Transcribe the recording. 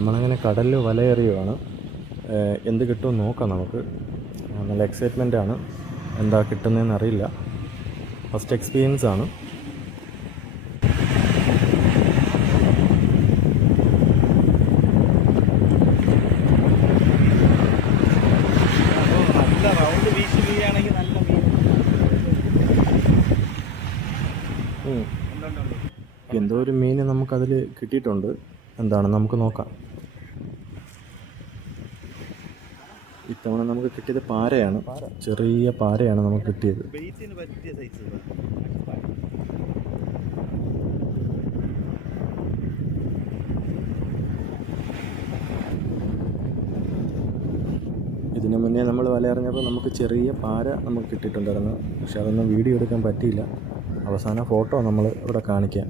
നമ്മളങ്ങനെ കടലിൽ വലയെറിയുവാണ്. എന്ത് കിട്ടുമെന്ന് നോക്കാം നമുക്ക്. നല്ല എക്സൈറ്റ്മെന്റ് ആണ്. എന്താ കിട്ടുന്നതെന്ന് അറിയില്ല. ഫസ്റ്റ് എക്സ്പീരിയൻസ് ആണ്. എന്തോ ഒരു മീൻ നമുക്കതിൽ കിട്ടിയിട്ടുണ്ട്. എന്താണ്? നമുക്ക് നോക്കാം. ഇത്തവണ നമുക്ക് കിട്ടിയത് പാരയാണ്. ചെറിയ പാരയാണ് നമുക്ക് കിട്ടിയത്. ഇതിനു മുന്നേ നമ്മൾ വല എറിഞ്ഞപ്പോൾ നമുക്ക് ചെറിയ പാര നമുക്ക് കിട്ടിയിട്ടുണ്ടായിരുന്നു. പക്ഷെ അതൊന്നും വീഡിയോ എടുക്കാൻ പറ്റിയില്ല. അവസാന ഫോട്ടോ നമ്മൾ ഇവിടെ കാണിക്കാം.